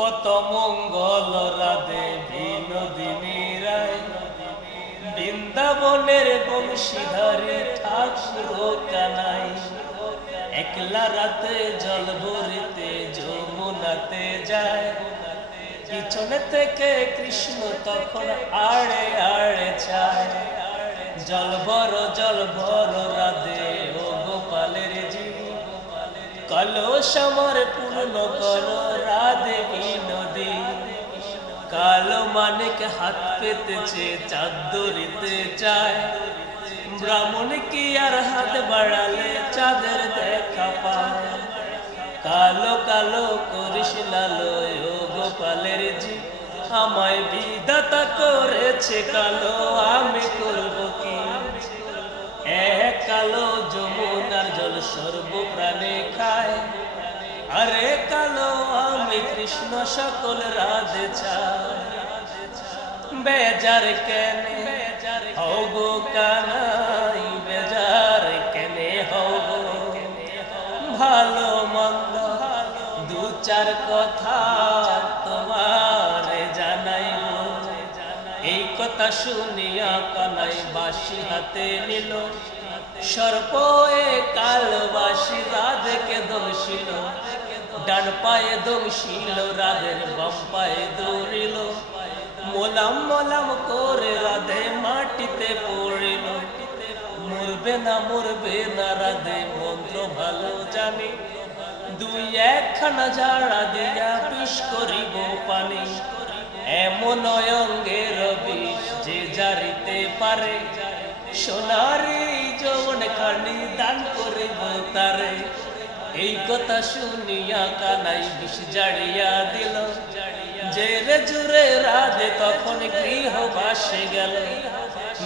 বত মঙ্গল রাধে বিনোদিনী রায়, বৃন্দাবনের বংশীধারী ঠাকুর কানাই। একলা রাতে জল ভরিতে যমুনাতে যায়, পিছনে থেকে কৃষ্ণ তখন আড়ে আড়ে চায়। জল ভর রাধে ও গোপালের জীব, কলস আমার পূর্ণ কর রাধে বিনোদী। কালো মানিক হাত পেতেছে চাঁদরিতে চায়, ব্রাহ্মণ কি আর হাত বাড়ালে চাঁদের দেখা পায়। কালো কালো করিস লালো ও গোপালের জীব, আমায় বিধাতা করেছে কালো, আমি করব কি। এক কালো যমুনার জল সর্বপ্রাণে খায়, আরে কালো আমি কৃষ্ণ সকল রাধে চাই। বেজার কেনে হও গো কানাই, বেজার কেনে হও গো। ভালো মন্দ দু চার কথা তোমার জানাই গো। এই কথা শুনিয়া কানাই বাঁশি হাতে নিল, সর্প এ কালবাসী রাধেকে দোষিল। ডান পায়ে দোষিল রাধের বাম পায়ে দৌড়িল, মোলাম মোলাম করে রাধে মাটিতে পড়িল। মরবে না রাধে মন্ত্র ভালো জানি, দুই একখানা ঝাড়া দিয়া বিষ করিব পানি। এমন অঙ্গের বিষ যে জারিতে পারে, সোনারি যৌবন খানি দান করিব তারে। এই কথা শুনিয়া কানাই বিষ জাড়িয়া দিল, জেরে জুড়ে রাধে তখন গৃহবাসে গেল।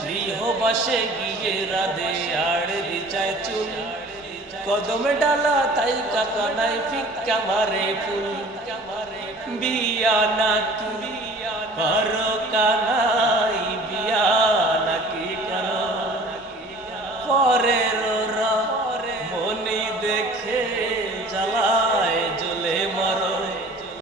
গৃহবাসে গিয়ে রাধে আড়ে বিচায় চুল, কদমে ডালা তাই কাকানাই ফিক্কা মারে ফুল। বিয়া নাকি করো কানাই, বিয়া নাকি করো, পরে